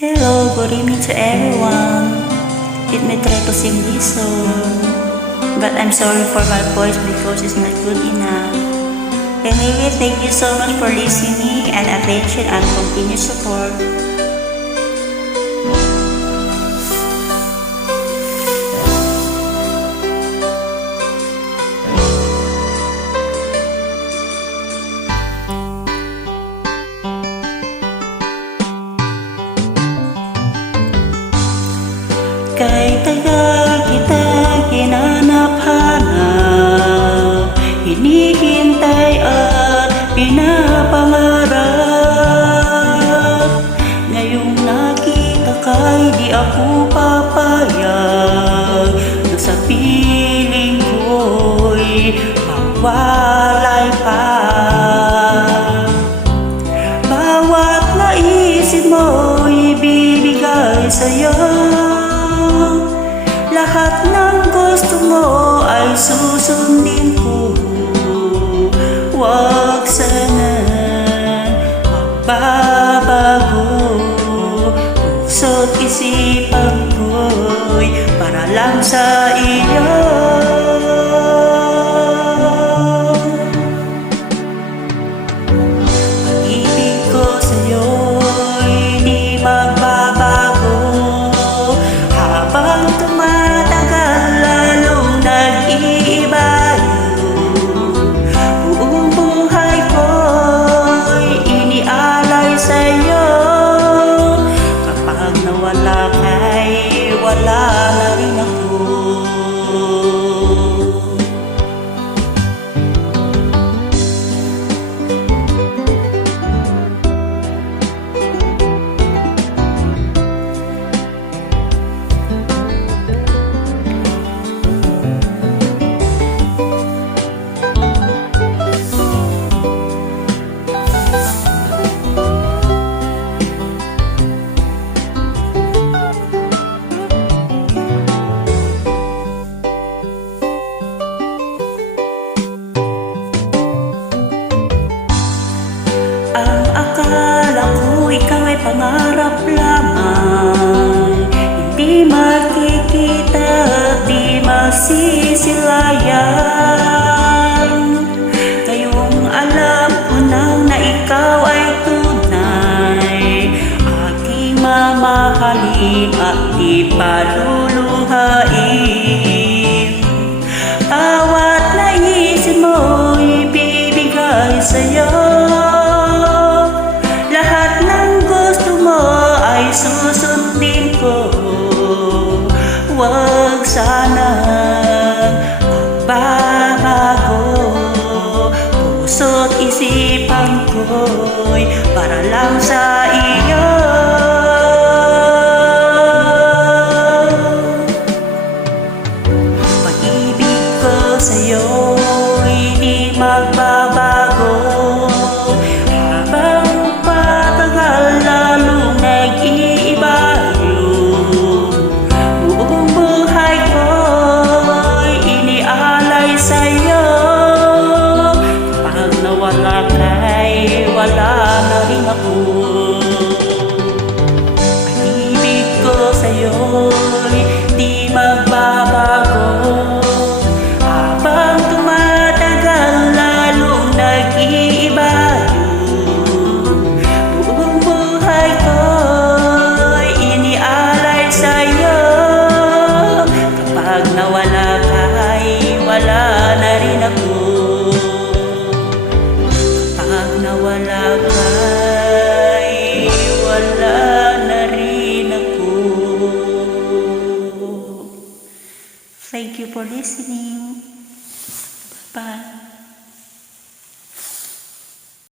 Hello, good evening to everyone. Let me try to sing this song, but I'm sorry for my voice because it's not good enough. Anyway, thank you so much for listening and attention and continued support. Kay tagal kita hinanap-hanap, hinihintay at pinapangarap. Ngayong nakita kay di ako papayag, na sa piling ko'y mawalay pa. Bawat naisip mo ibibigay sa'yo, lahat ng gusto mo ay susundin ko. Huwag sana magbabago, puso't isipan ko'y para lang sa iyo. Pag-ibig ko sa'yo'y di magbabago, habang tumatagal lalong nag-iiba yun. Buong buhay ko'y inialay sa'yo, kapag nawala ka'y wala na rin ako. Ang akala ko ikaw ay pangarap lamang, hindi makikita at di masisilayan. Ngayong alam ko nang na ikaw ay tunay, aking mamahalin at di paluluhain. Bawat naisip mo ibibigay sa'yo, susundin ko. Huwag sanang magbabago, puso't isipan ko'y para lang sa iyo. Pag-ibig ko sa'yo'y di magbabago, habang patagal lalong nag-iiba yun. Buong buhay ko'y inialay sa'yo, kapag nawala ka'y wala na rin ako. Pag-ibig ko sa'yo'y di magbabago, habang tumatagal lalong nag-iiba yun. Buong buhay ko'y inialay sa'yo, kapag nawala ka'y wala na rin ako. Kapag nawala ka'y wala na rin ako. Thank you for listening.